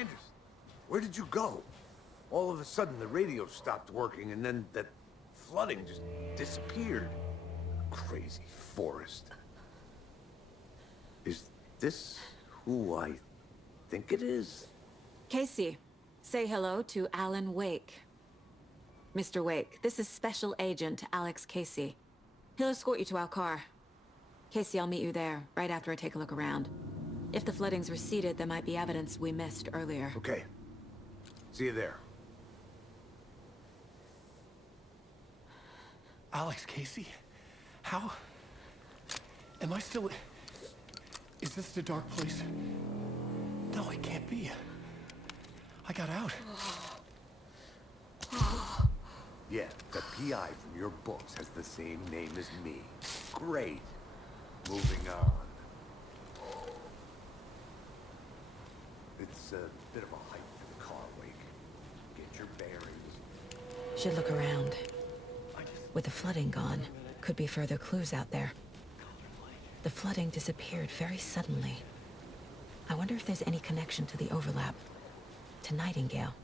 Anderson, where did you go? All of a sudden, the radio stopped working, and then that flooding just disappeared. Crazy forest. Is this who I think it is? Casey, say hello to Alan Wake. Mr. Wake, this is Special Agent Alex Casey. He'll escort you to our car. Casey, I'll meet you there, right after I take a look around. If the flooding's receded, there might be evidence we missed earlier. Okay. See you there. Alex Casey? How? Am I still... Is this the dark place? No, it can't be. I got out. Yeah, the PI from your books has the same name as me. Great. Moving on. It's a bit of a hike for the car, Wake. Get your bearings. Should look around. With the flooding gone, could be further clues out there. The flooding disappeared very suddenly. I wonder if there's any connection to the overlap. To Nightingale.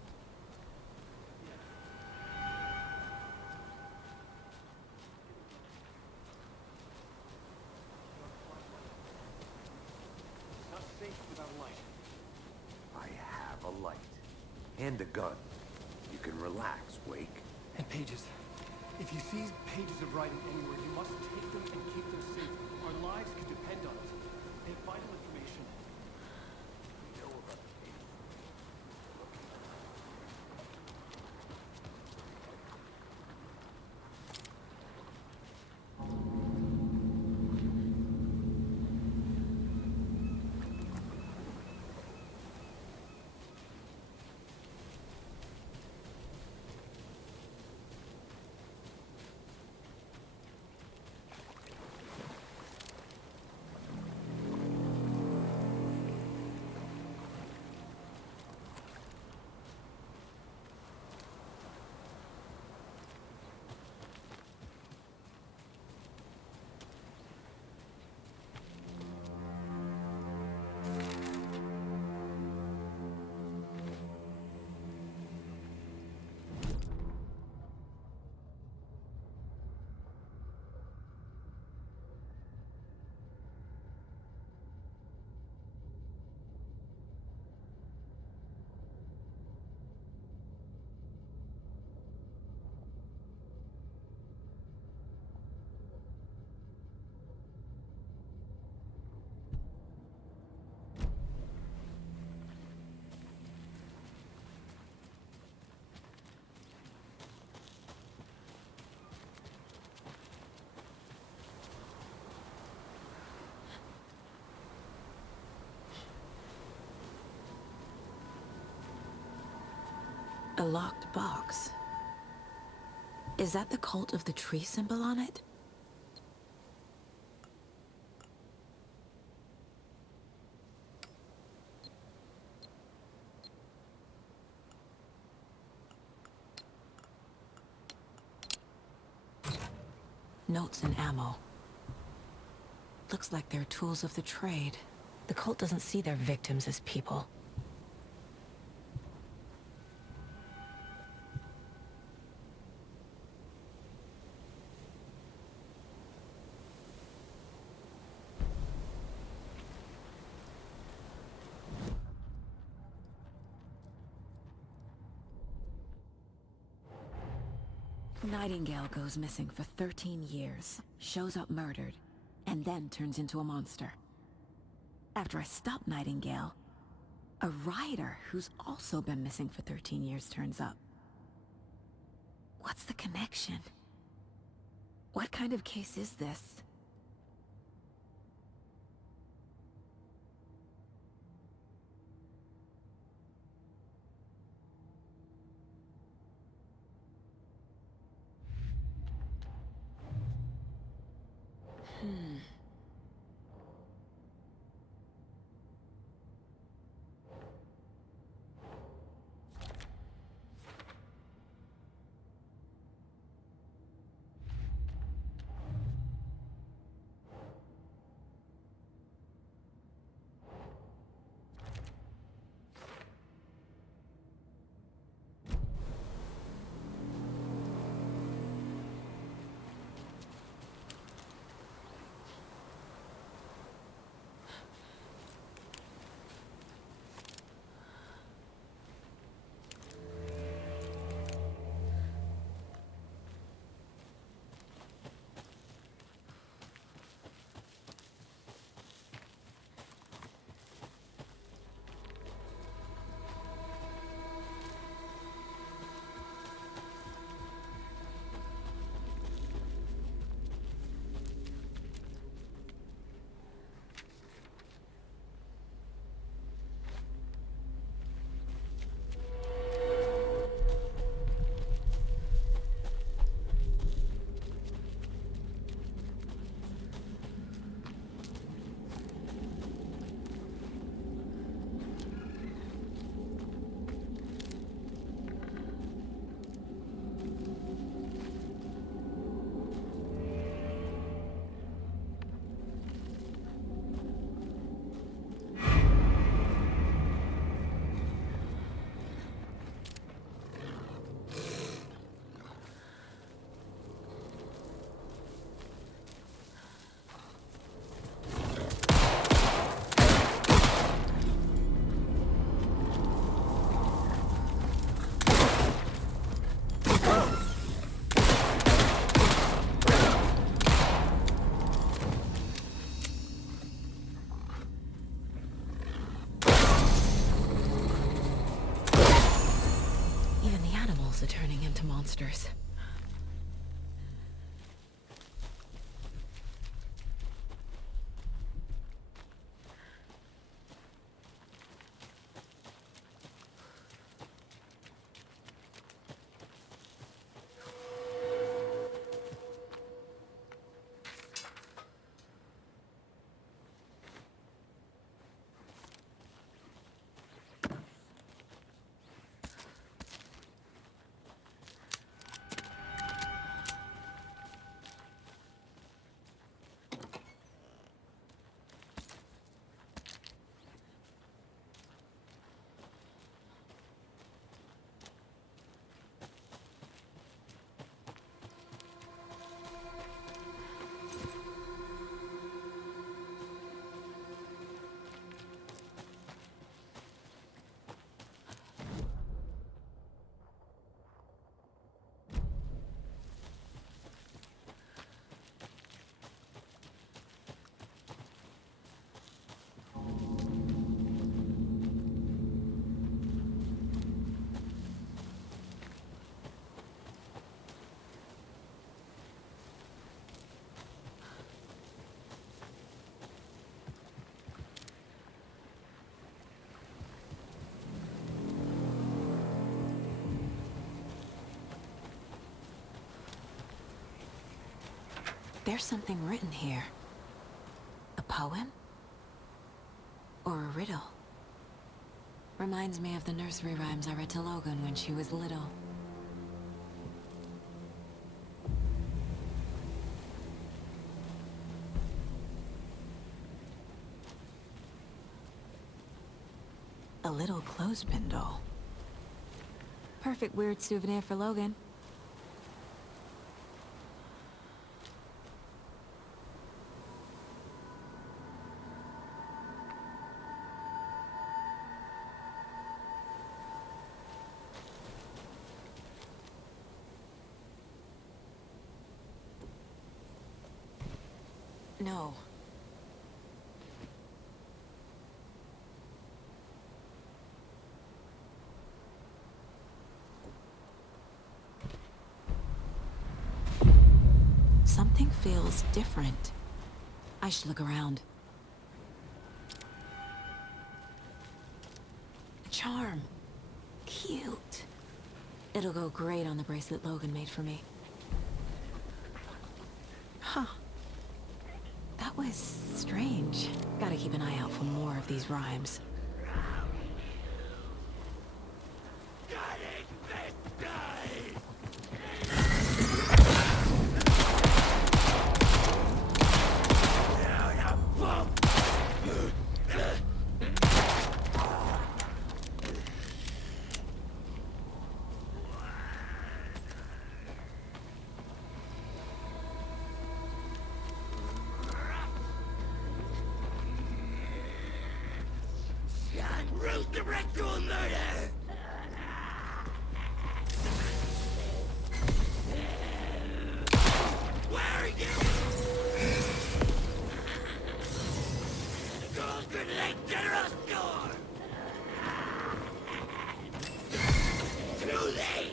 Not safe without a light. I have a light. And a gun. You can relax, Wake. And pages. If you see pages of writing anywhere, you must take them and keep them safe. Our lives could depend on it. They have vital information. We know about the pages. A locked box. Is that the Cult of the Tree symbol on it? Notes and ammo. Looks like they're tools of the trade. The cult doesn't see their victims as people. Nightingale goes missing for 13 years, shows up murdered, and then turns into a monster. After I stop Nightingale, a rider who's also been missing for 13 years turns up. What's the connection? What kind of case is this? also turning into monsters. There's something written here. A poem? Or a riddle? Reminds me of the nursery rhymes I read to Logan when she was little. A little clothespin doll. Perfect weird souvenir for Logan. No. Something feels different. I should look around. A charm. Cute. It'll go great on the bracelet Logan made for me. Huh. That was strange. Gotta keep an eye out for more of these rhymes. Root the ritual murder! Where are you? Golden Lake General Store! Too late!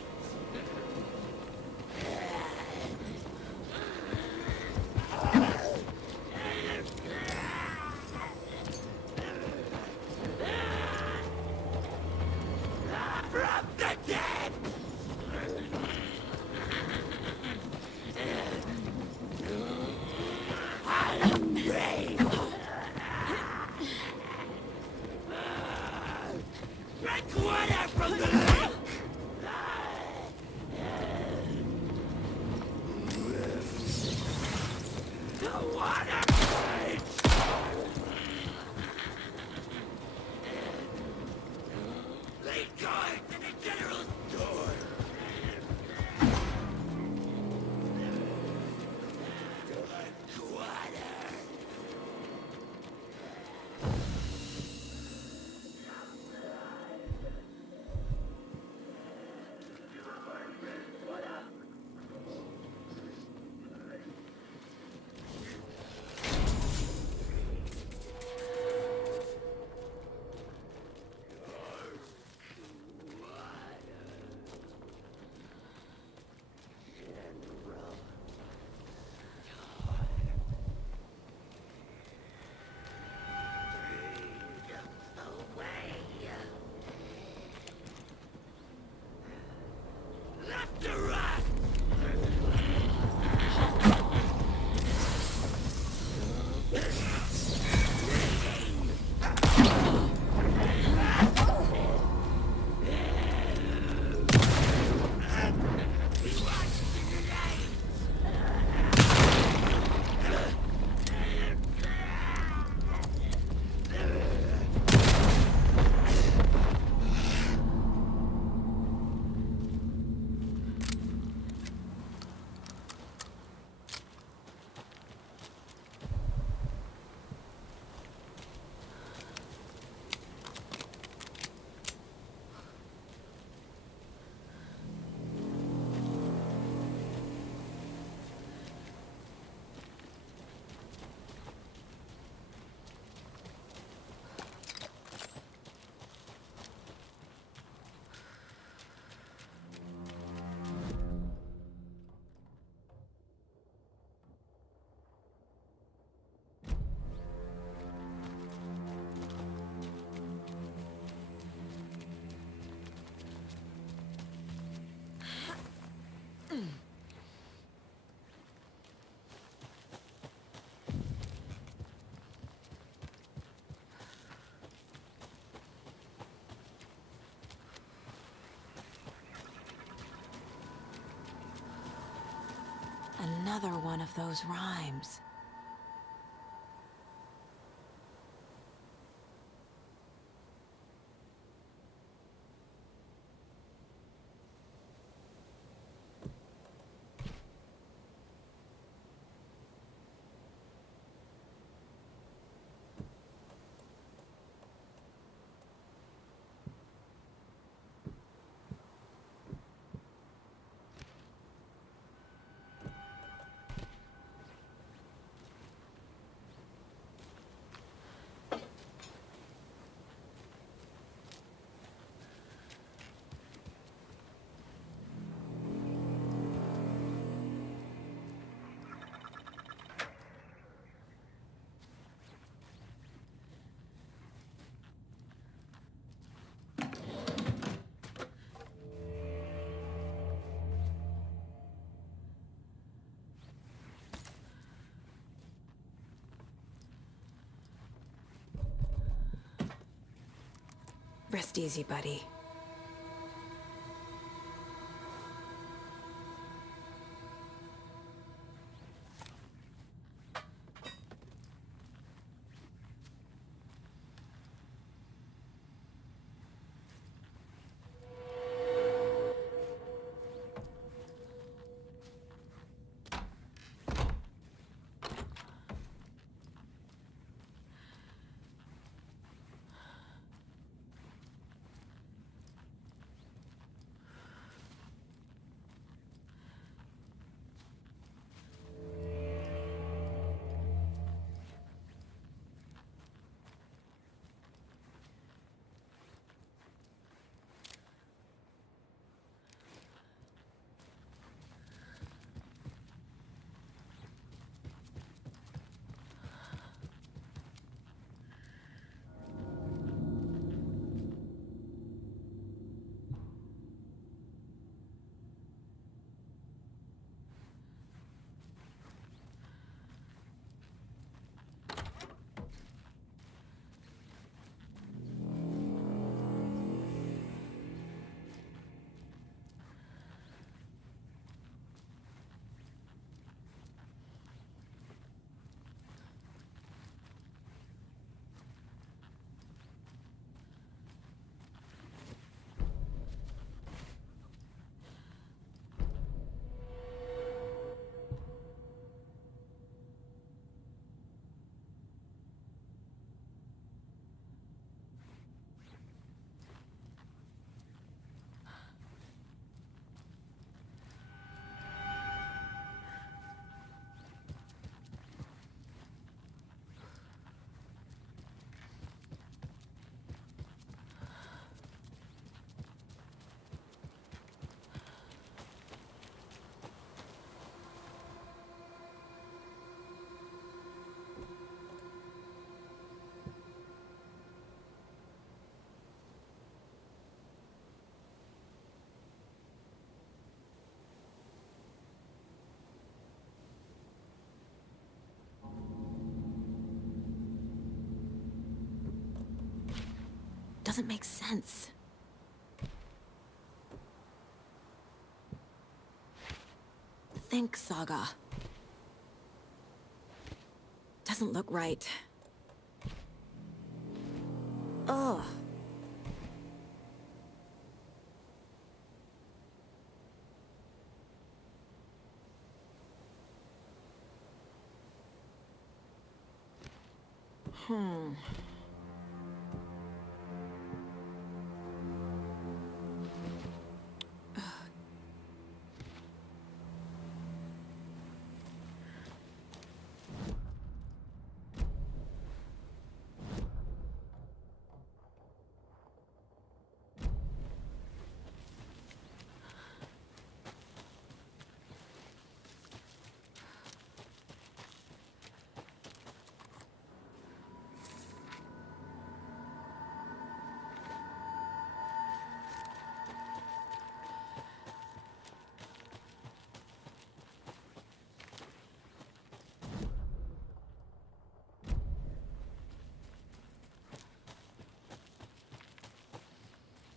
From the dead! Drink water from the lake! The water bridge! Lead guard to the general store! Drink water! to run! Another one of those rhymes. Rest easy, buddy. Doesn't make sense. Think, Saga. Doesn't look right. Ugh.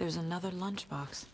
There's another lunchbox.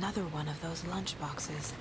Another one of those lunchboxes.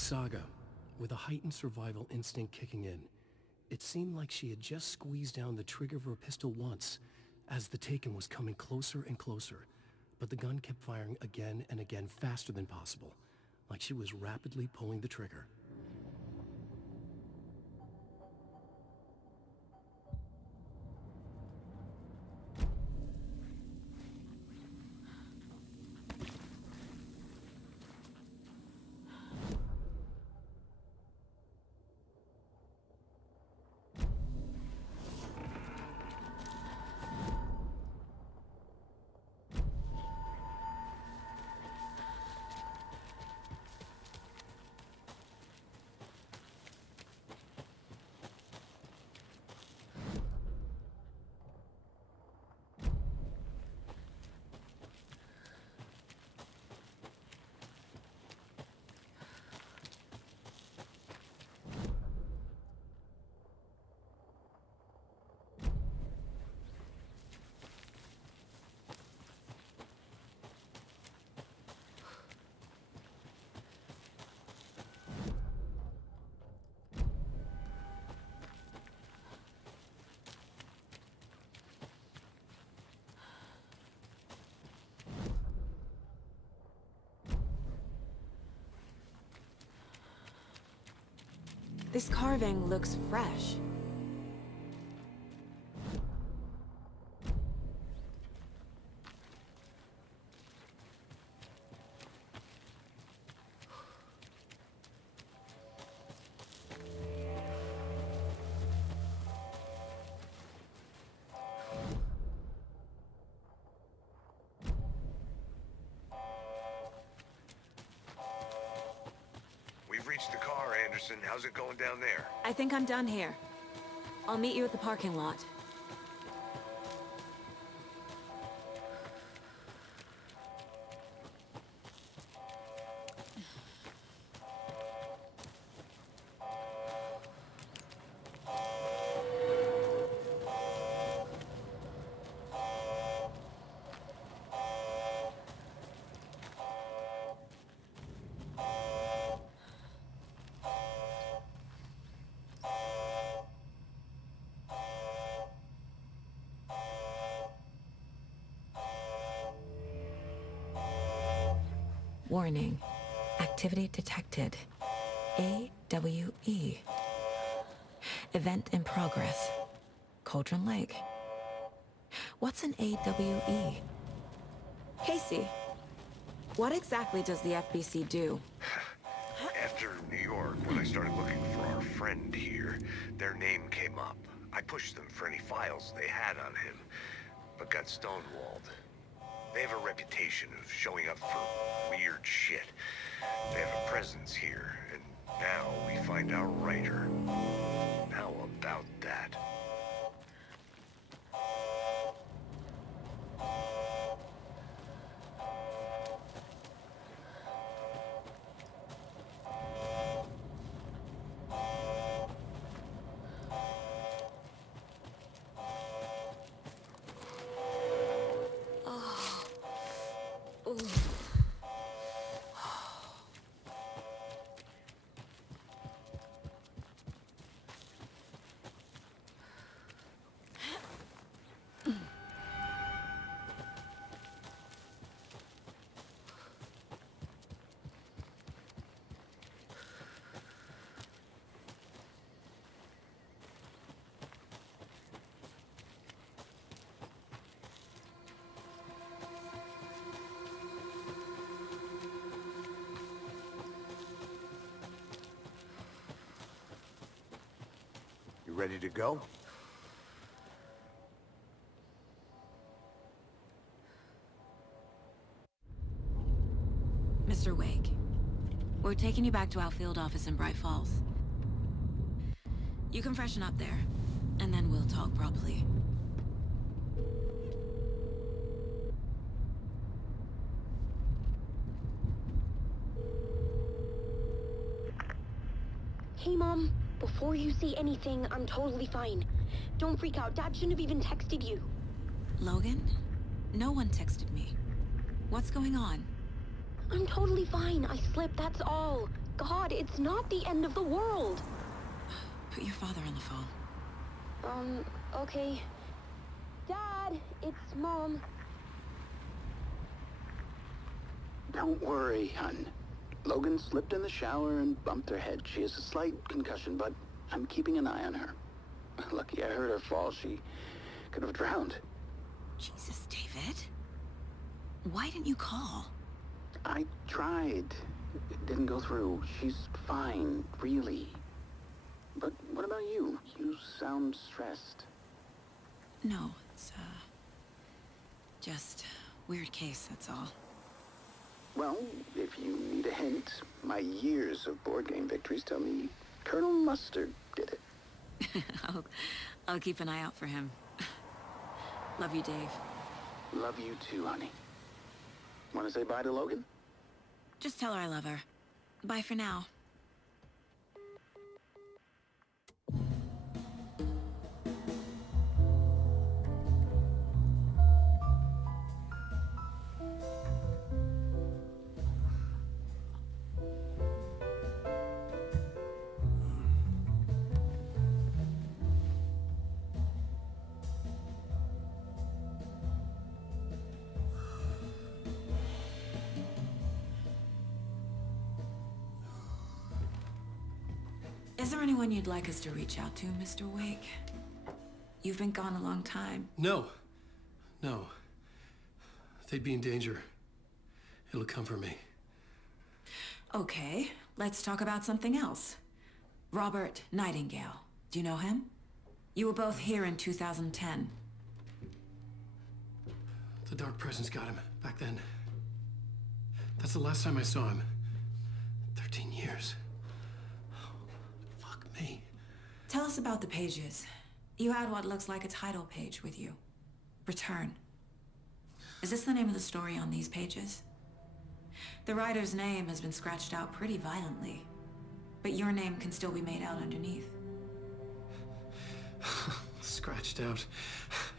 Saga, with a heightened survival instinct kicking in, it seemed like she had just squeezed down the trigger of her pistol once, as the Taken was coming closer and closer, but the gun kept firing again and again faster than possible, like she was rapidly pulling the trigger. This carving looks fresh. We've reached the car, Anderson. How's it going down there? I think I'm done here. I'll meet you at the parking lot. Warning. Activity detected. AWE. Event in progress. Cauldron Lake. What's an AWE? Casey, what exactly does the FBC do? After New York, when I started looking for our friend here, their name came up. I pushed them for any files they had on him, but got stonewalled. They have a reputation of showing up for weird shit. They have a presence here, and now we find our writer. How about that? You ready to go? Mr. Wake, we're taking you back to our field office in Bright Falls. You can freshen up there, and then we'll talk properly. Hey, Mom. Before you say anything, I'm totally fine. Don't freak out. Dad shouldn't have even texted you. Logan? No one texted me. What's going on? I'm totally fine. I slipped, that's all. God, it's not the end of the world. Put your father on the phone. Okay. Dad, it's Mom. Don't worry, hun. Logan slipped in the shower and bumped her head. She has a slight concussion, but I'm keeping an eye on her. Lucky I heard her fall. She could have drowned. Jesus, David. Why didn't you call? I tried. It didn't go through. She's fine, really. But what about you? You sound stressed. No, it's, just weird case, that's all. Well, if you need a hint, my years of board game victories tell me Colonel Mustard did it. I'll keep an eye out for him. Love you, Dave. Love you too, honey. Want to say bye to Logan? Just tell her I love her. Bye for now. Is there anyone you'd like us to reach out to, Mr. Wake? You've been gone a long time. No. No. They'd be in danger. It'll come for me. Okay, let's talk about something else. Robert Nightingale. Do you know him? You were both here in 2010. The Dark Presence got him back then. That's the last time I saw him. 13 years. Fuck me. Tell us about the pages. You had what looks like a title page with you. Return. Is this the name of the story on these pages? The writer's name has been scratched out pretty violently, but your name can still be made out underneath. Scratched out.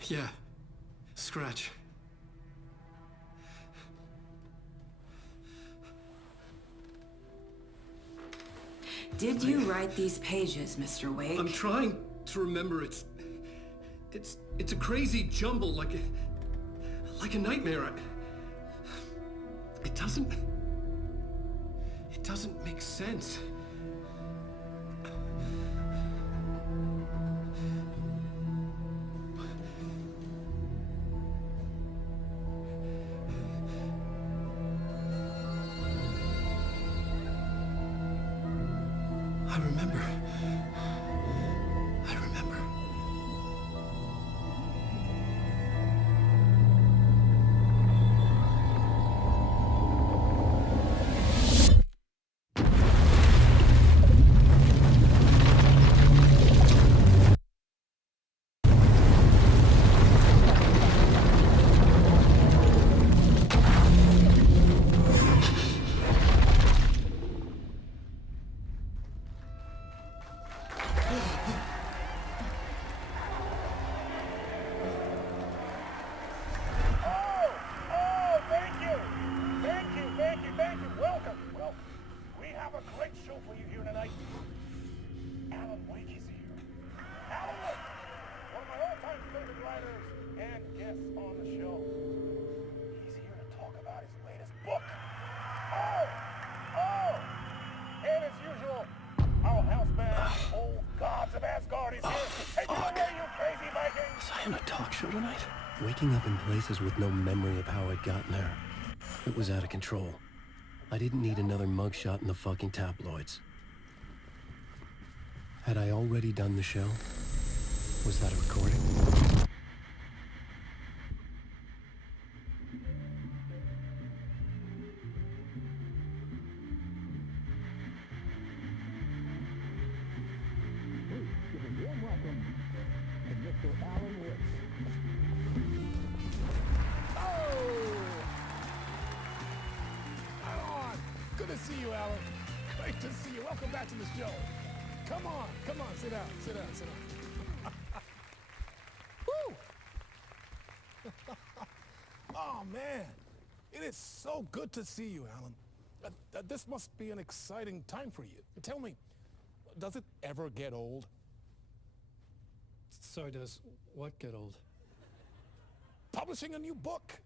Yeah. Scratch. Did you write these pages, Mr. Wake? I'm trying to remember. It's a crazy jumble, like a nightmare. It doesn't make sense. I remember. Tonight. Waking up in places with no memory of how I'd gotten there. It was out of control. I didn't need another mugshot in the fucking tabloids. Had I already done the show? Was that a recording? Sit down. Woo! Oh, man. It is so good to see you, Alan. This must be an exciting time for you. Tell me, does it ever get old? Sorry, does what get old? Publishing a new book.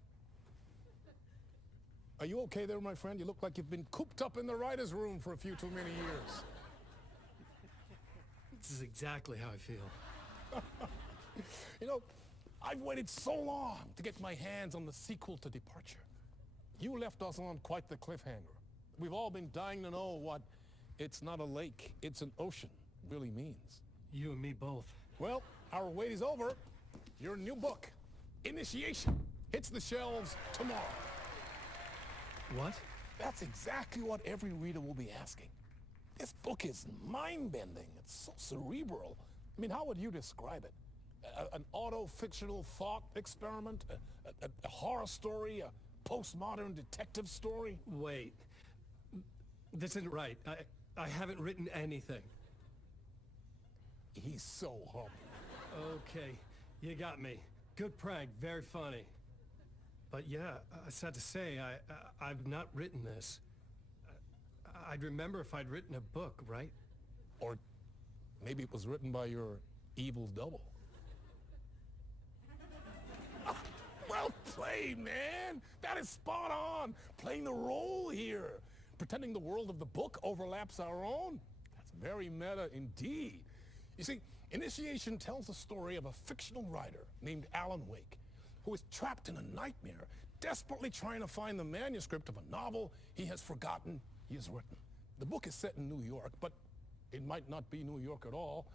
Are you okay there, my friend? You look like you've been cooped up in the writer's room for a few too many years. This is exactly how I feel. You know, I've waited so long to get my hands on the sequel to Departure. You left us on quite the cliffhanger. We've all been dying to know what "it's not a lake, it's an ocean" really means. You and me both. Well, our wait is over. Your new book, Initiation, hits the shelves tomorrow. What? That's exactly what every reader will be asking. This book is mind-bending. It's so cerebral. I mean, how would you describe it? An auto-fictional thought experiment? A horror story? A postmodern detective story? Wait. This isn't right. I haven't written anything. He's so humble. Okay, you got me. Good prank, very funny. But yeah, sad to say, I've not written this. I'd remember if I'd written a book, right? Or maybe it was written by your evil double. Well played, man! That is spot on! Playing the role here. Pretending the world of the book overlaps our own. That's very meta indeed. You see, Initiation tells the story of a fictional writer named Alan Wake, who is trapped in a nightmare, desperately trying to find the manuscript of a novel he has forgotten he has written. The book is set in New York, but it might not be New York at all.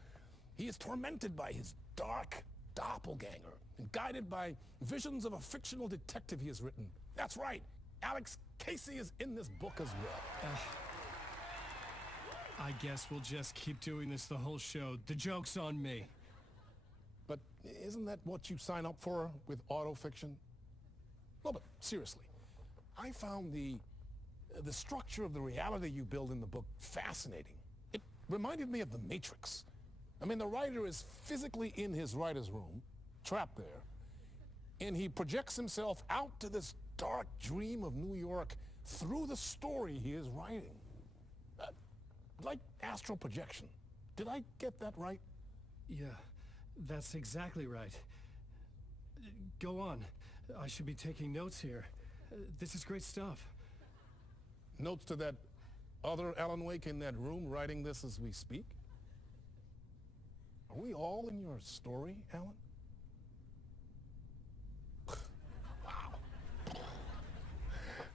He is tormented by his dark doppelganger and guided by visions of a fictional detective he has written. That's right, Alex Casey is in this book as well. I guess we'll just keep doing this the whole show. The joke's on me. But isn't that what you sign up for with autofiction? No, but seriously, I found the structure of the reality you build in the book fascinating. It reminded me of The Matrix. I mean, the writer is physically in his writer's room, trapped there, and he projects himself out to this dark dream of New York through the story he is writing. Like astral projection. Did I get that right? Yeah, that's exactly right. Go on. I should be taking notes here. This is great stuff. Notes to that other Alan Wake in that room writing this as we speak? Are we all in your story, Alan? Wow.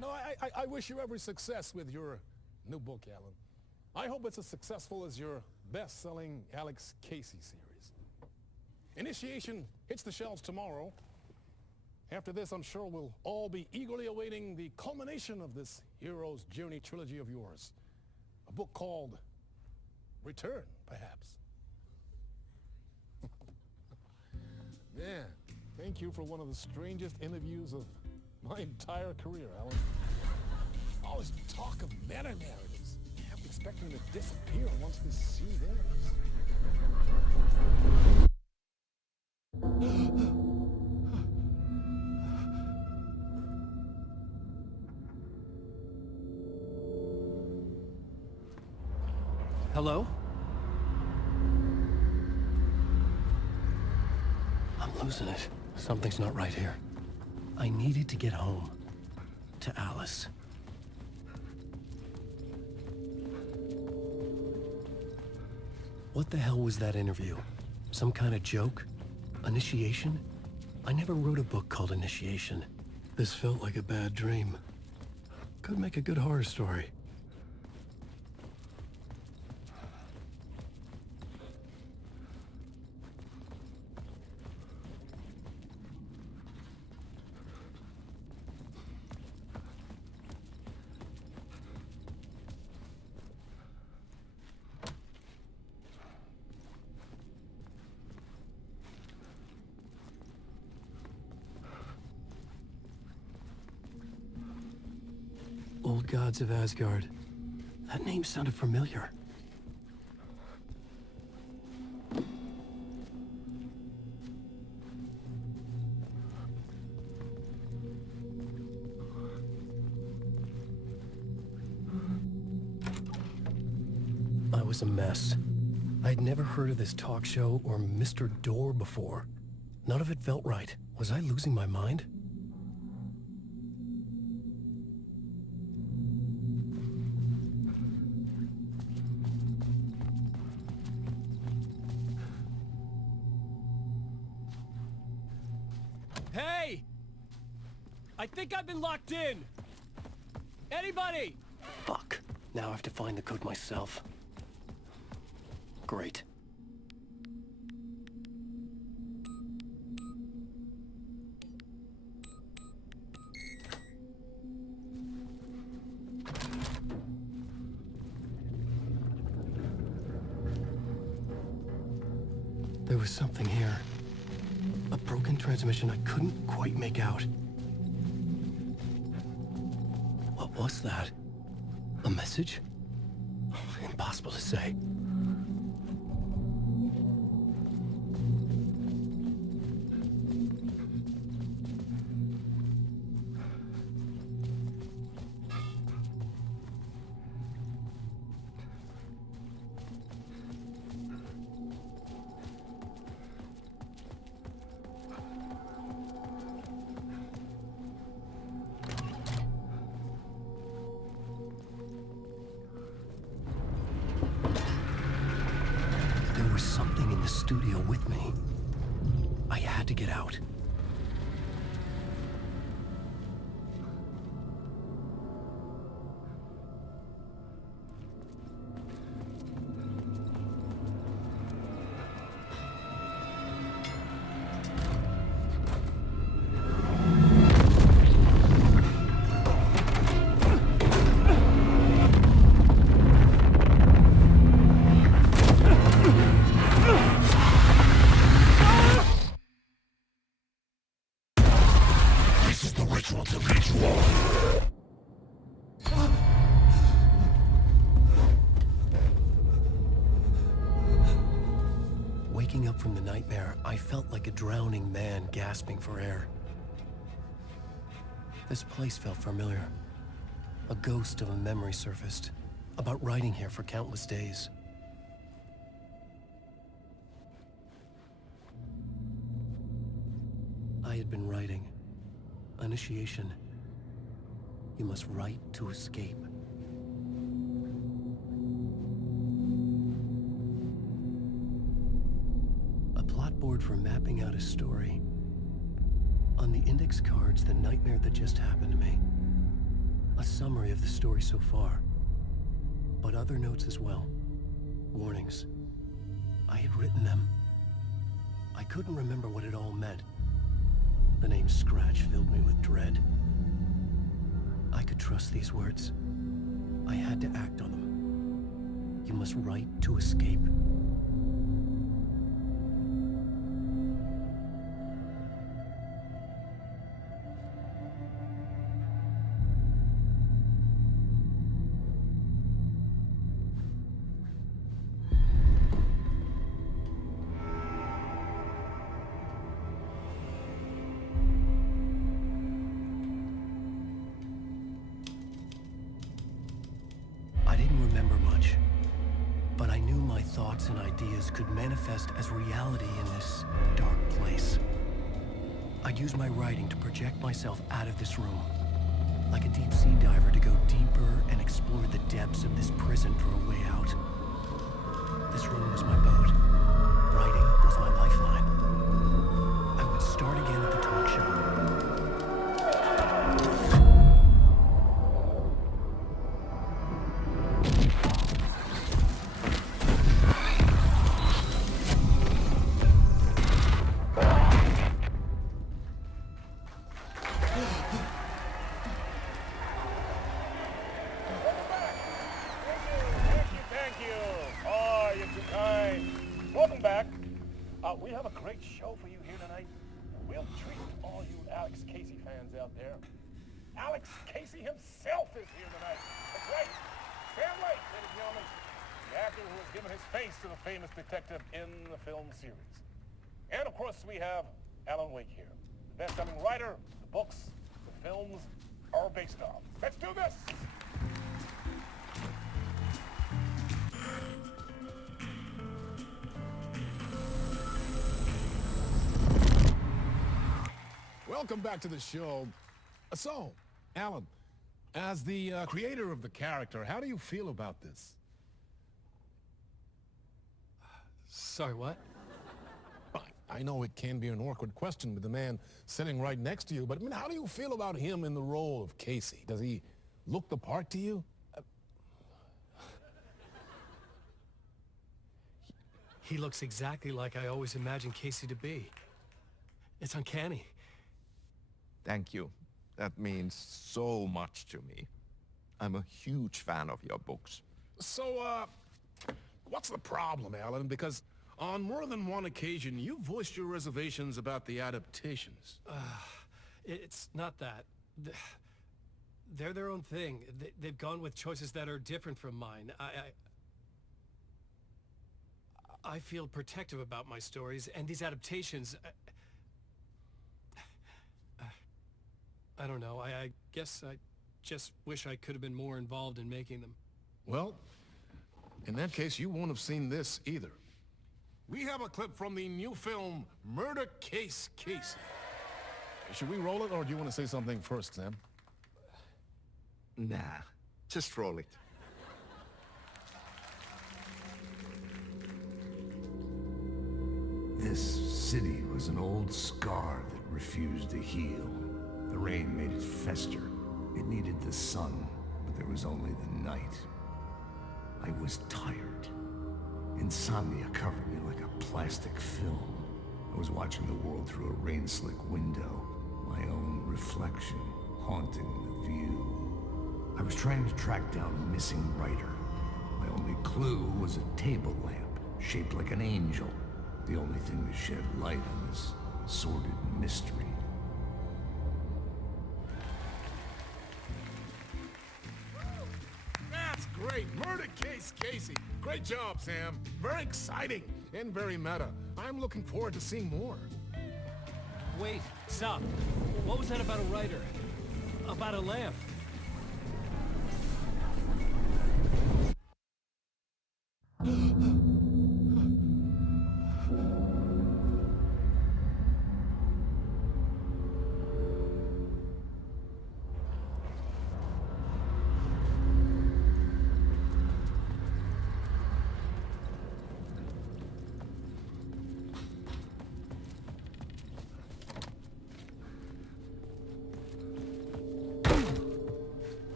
No, I wish you every success with your new book, Alan. I hope it's as successful as your best-selling Alex Casey series. Initiation hits the shelves tomorrow. After this, I'm sure we'll all be eagerly awaiting the culmination of this hero's journey trilogy of yours. A book called Return, perhaps. Man, thank you for one of the strangest interviews of my entire career, Alan. All this talk of meta-narratives. I'm expecting to disappear once this seed ends. Hello? I'm losing it. Something's not right here. I needed to get home. To Alice. What the hell was that interview? Some kind of joke? Initiation? I never wrote a book called Initiation. This felt like a bad dream. Could make a good horror story. Old Gods of Asgard. That name sounded familiar. was a mess. I'd never heard of this talk show or Mr. Door before. None of it felt right. Was I losing my mind? Hey! I think I've been locked in! Anybody? Fuck. Now I have to find the code myself. Great. There was something here. A broken transmission I couldn't quite make out. What was that? A message? Impossible to say. There was something in the studio with me. I had to get out. This is the ritual to lead you on. Waking up from the nightmare, I felt like a drowning man gasping for air. This place felt familiar. A ghost of a memory surfaced, about riding here for countless days. I had been writing. Initiation. You must write to escape. A plot board for mapping out a story. On the index cards, the nightmare that just happened to me. A summary of the story so far. But other notes as well. Warnings. I had written them. I couldn't remember what it all meant. The name Scratch filled me with dread. I could trust these words. I had to act on them. You must write to escape. I didn't remember much, but I knew my thoughts and ideas could manifest as reality in this dark place. I'd use my writing to project myself out of this room, like a deep-sea diver to go deeper and explore the depths of this prison for a way out. This room was my boat. Writing was my lifeline. I would start again at the talk show. Thank you. Oh, you're too kind. Welcome back. We have a great show for you here tonight. We'll treat all you Alex Casey fans out there. Alex Casey himself is here tonight. That's right. Sam Lake, ladies and gentlemen. The actor who has given his face to the famous detective in the film series. And of course, we have Alan Wake here. The best-selling writer, the books, the films are based on. Let's do this! welcome back to the show. So, Alan, as the creator of the character, how do you feel about this? Sorry, what? I know it can be an awkward question with the man sitting right next to you, but I mean, how do you feel about him in the role of Casey? Does he look the part to you? He looks exactly like I always imagined Casey to be. It's uncanny. Thank you. That means so much to me. I'm a huge fan of your books. So, what's the problem, Alan? Because on more than one occasion, you voiced your reservations about the adaptations. It's not that. They're their own thing. They've gone with choices that are different from mine. I feel protective about my stories, and these adaptations... I don't know. I guess I just wish I could have been more involved in making them. Well, in that case, you won't have seen this either. We have a clip from the new film, Murder Case Casey. Should we roll it, or do you want to say something first, Sam? Nah, just roll it. This city was an old scar that refused to heal. The rain made it fester. It needed the sun, but there was only the night. I was tired. Insomnia covered me like a plastic film. I was watching the world through a rain-slick window, my own reflection haunting the view. I was trying to track down a missing writer. My only clue was a table lamp, shaped like an angel. The only thing to shed light on this sordid mystery. That's great! Murder Case Casey! Great job, Sam. Very exciting and very meta. I'm looking forward to seeing more. Wait, stop. What was that about a writer? About a lamp?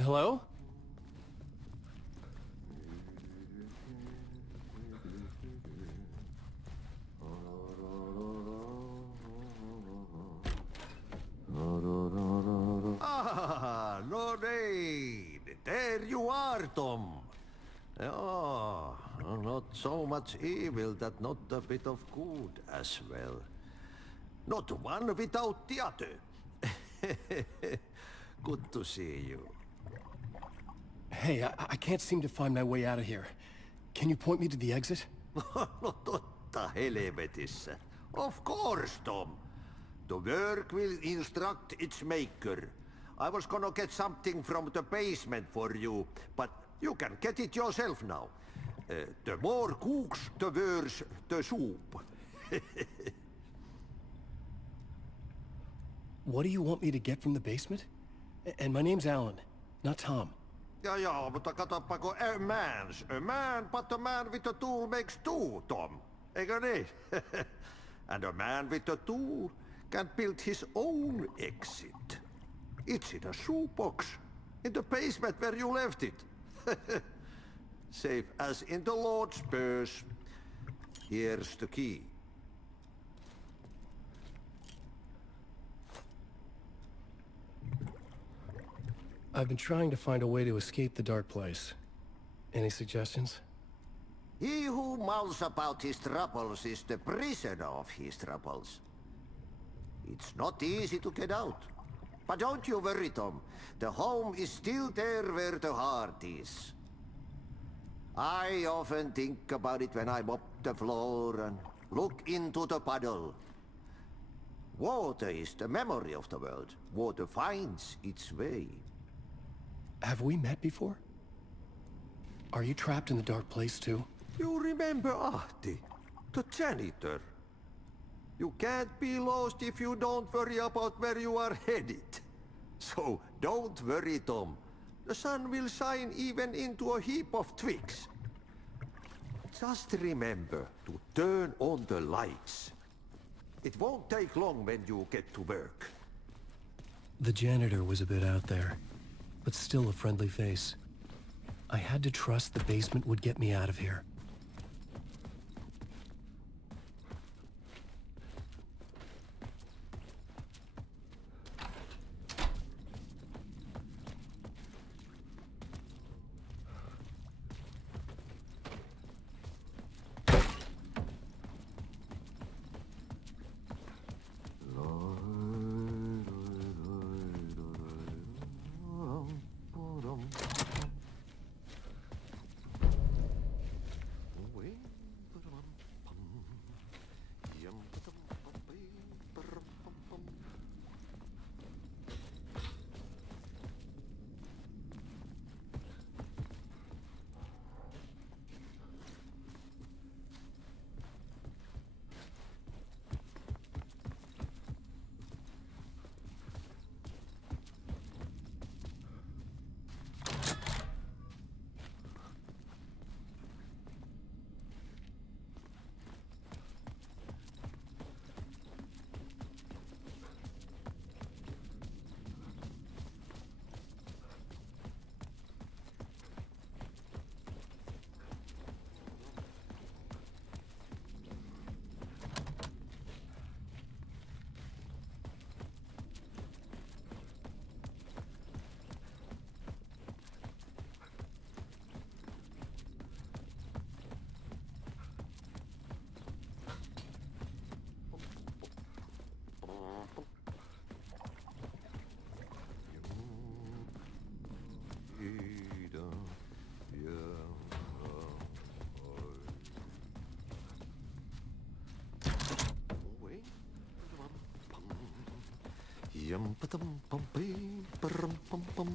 Hello? Ah, Lorraine! There you are, Tom. Oh, not so much evil that not a bit of good as well. Not one without the other. Good to see you. Hey, I can't seem to find my way out of here. Can you point me to the exit? No totta helvetissä. Of course, Tom. The work will instruct its maker. I was gonna get something from the basement for you, but you can get it yourself now. The more cooks, the worse the soup. What do you want me to get from the basement? And my name's Alan, not Tom. Ja, mutta katoppa kun a man, but a man with a tool makes two, Tom. Eikö niin? And a man with a tool can build his own exit. It's in a shoebox, in the basement where you left it. Safe as in the Lord's purse. Here's the key. I've been trying to find a way to escape the dark place. Any suggestions? He who mulls about his troubles is the prisoner of his troubles. It's not easy to get out. But don't you worry, Tom. The home is still there where the heart is. I often think about it when I mop the floor and look into the puddle. Water is the memory of the world. Water finds its way. Have we met before? Are you trapped in the dark place too? You remember Ahti, the janitor. You can't be lost if you don't worry about where you are headed. So don't worry, Tom. The sun will shine even into a heap of twigs. Just remember to turn on the lights. It won't take long when you get to work. The janitor was a bit out there, but still a friendly face. I had to trust the basement would get me out of here. Yum pa dum pum pee pum pum pum.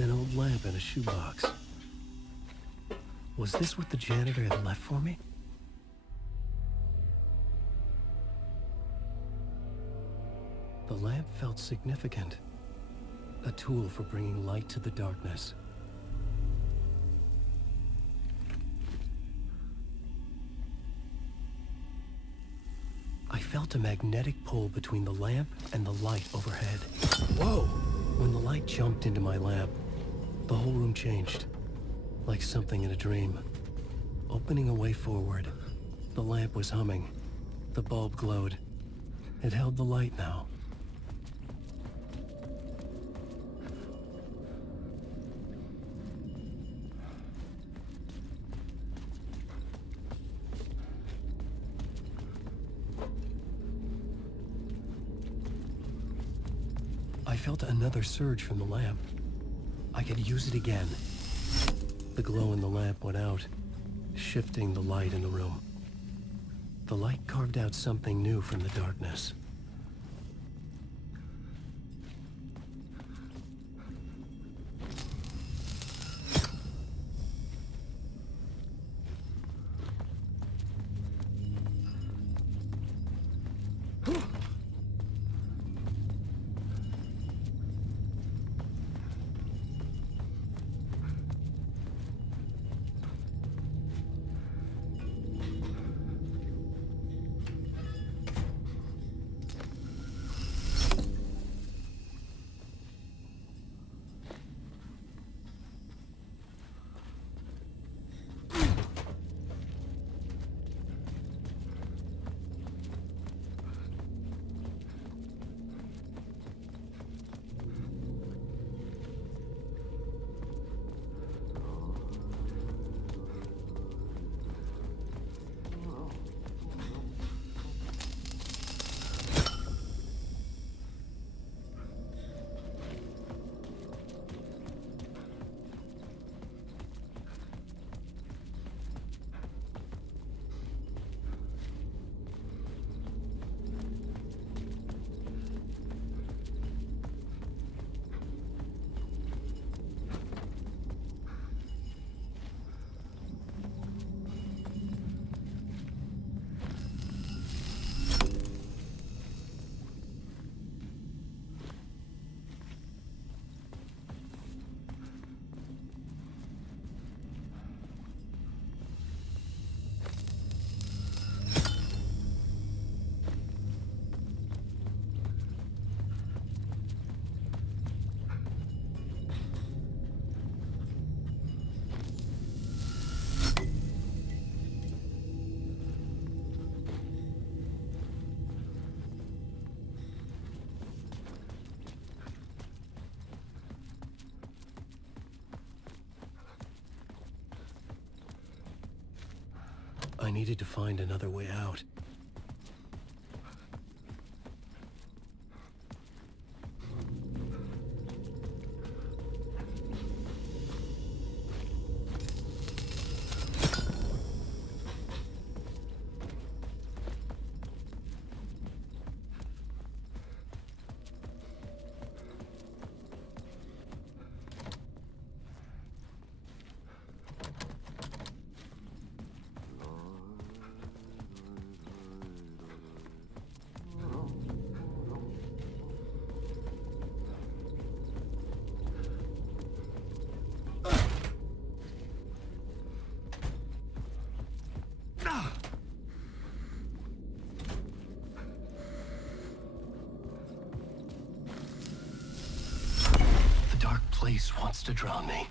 An old lamp in a shoebox. Was this what the janitor had left for me? The lamp felt significant. A tool for bringing light to the darkness. I felt a magnetic pull between the lamp and the light overhead. Whoa! When the light jumped into my lamp, the whole room changed. Like something in a dream. Opening a way forward, the lamp was humming. The bulb glowed. It held the light now. I felt another surge from the lamp. I could use it again. The glow in the lamp went out, shifting the light in the room. The light carved out something new from the darkness. I needed to find another way out. Place wants to drown me.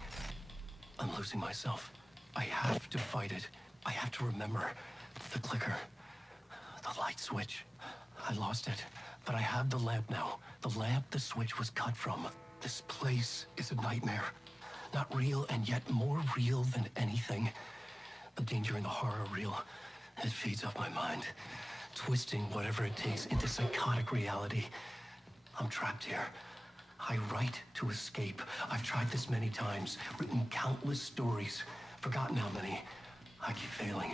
I'm losing myself. I have to fight it. I have to remember. The clicker. The light switch. I lost it. But I have the lamp now. The lamp the switch was cut from. This place is a nightmare. Not real, and yet more real than anything. The danger and the horror real. It feeds off my mind. Twisting whatever it takes into psychotic reality. I'm trapped here. I write to escape. I've tried this many times, written countless stories, forgotten how many. I keep failing,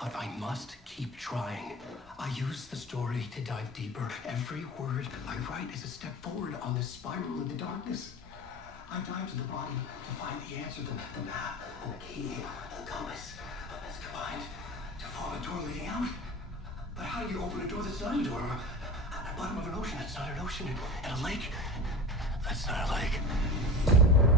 but I must keep trying. I use the story to dive deeper. Every word I write is a step forward on this spiral in the darkness. I dived to the bottom to find the answer, the map, and the key, and the compass. It's combined to form a door leading out. But how do you open a door that's not a door? At the bottom of an ocean that's not an ocean, and a lake that's not a lake.